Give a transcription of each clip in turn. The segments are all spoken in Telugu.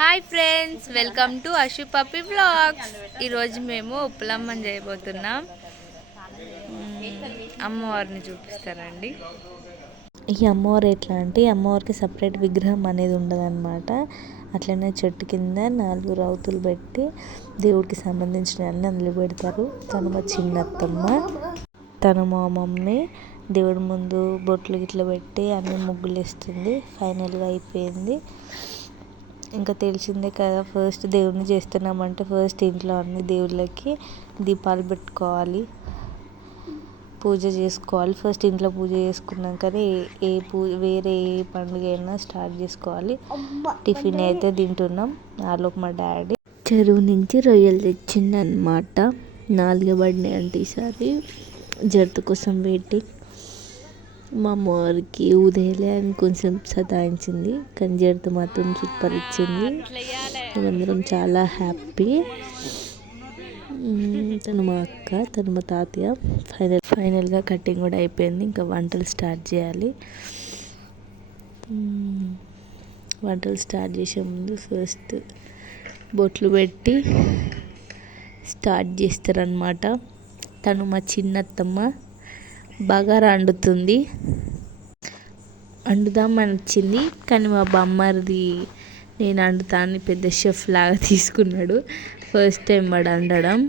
Hi friends, welcome to Ashu Pappi vlogs. ఈరోజు మేము ఉప్పలమ్మని చేయబోతున్నాం. అమ్మవారిని చూపిస్తారండి. ఈ అమ్మవారు ఎట్లా అంటే అమ్మవారికి సపరేట్ విగ్రహం అనేది ఉండదన్నమాట. అట్లనే చెట్టు కింద 4 రౌతులు పెట్టి దేవుడికి సంబంధించిన అన్ని అందులో పెడతారు. తను మా చిన్నత్తమ్మ, తను మా మమ్మీ దేవుడి ముందు బొట్లు గిట్ల పెట్టి అన్ని ముగ్గులు వేస్తుంది. ఫైనల్గా అయిపోయింది. ఇంకా తెలిసిందే కదా, ఫస్ట్ దేవుడిని చేస్తున్నామంటే ఫస్ట్ ఇంట్లో అన్ని దేవుళ్ళకి దీపాలు పెట్టుకోవాలి, పూజ చేసుకోవాలి. ఫస్ట్ ఇంట్లో పూజ చేసుకున్నాకనే వేరే ఏ పండుగ అయినా స్టార్ట్ చేసుకోవాలి. టిఫిన్ అయితే తింటున్నాం. నాలోపు మా డాడీ చెరువు నుంచి రొయ్యలు తెచ్చిండనమాట. 4 పడినాయి అంటే ఈసారి జర్త కోసం వెయిటింగ్. మా అమ్మవారికి ఉదయలే అని కొంచెం సతాయించింది, కానీ జర్త మాత్రం సూపర్ ఇచ్చింది. మేమందరం చాలా హ్యాపీ. తను మా అక్క, తను మా తాతయ్య. ఫైనల్గా కటింగ్ కూడా అయిపోయింది. ఇంకా వంటలు స్టార్ట్ చేయాలి. వంటలు స్టార్ట్ చేసే ముందు ఫస్ట్ బొట్లు పెట్టి స్టార్ట్ చేస్తారనమాట. తను మా చిన్నత్తమ్మ బగారా వండుతుంది. వండుదామని వచ్చింది, కానీ మా బామ్మర్ది నేను వండుతాను పెద్ద షెఫ్ లాగా తీసుకున్నాడు. ఫస్ట్ టైం వాడు వండడం.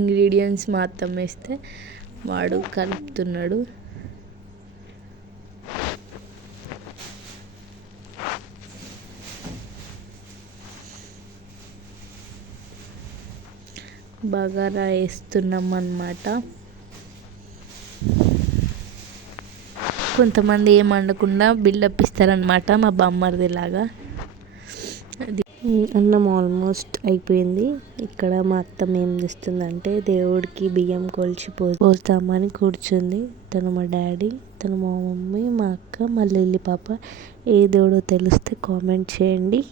ఇంగ్రీడియంట్స్ మాత్రం వేస్తే వాడు కలుపుతున్నాడు. బగారా వేస్తున్నాం అన్నమాట. కొంతమంది ఏం వండకుండా బిల్డప్ ఇస్తారనమాట, మా బామ్మర్ది లాగా. అది అన్నం ఆల్మోస్ట్ అయిపోయింది. ఇక్కడ మా అత్తమ్మ ఏం చేస్తుందంటే దేవుడికి బియ్యం కొలిచి పోస్తామని కూర్చుంది. తను మా డాడీ, తను మా మమ్మీ, మా అక్క, మా లిల్లీ పాప. ఏ దేవుడో తెలిస్తే కామెంట్ చేయండి.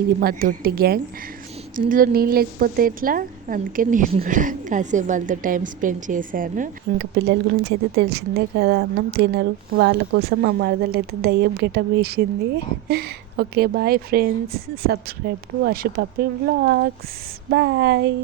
ఇది మా తొట్టి గ్యాంగ్. ఇందులో నేను లేకపోతే ఎట్లా, అందుకే నేను కూడా కాసేపు వాళ్ళతో టైం స్పెండ్ చేశాను. ఇంకా పిల్లల గురించి అయితే తెలిసిందే కదా, అన్నం తినరు. వాళ్ళ కోసం మా మరదలు అయితే దయ్యం గెటప్ వేసింది. Okay bye friends, subscribe to Ashu Pappi vlogs. Bye.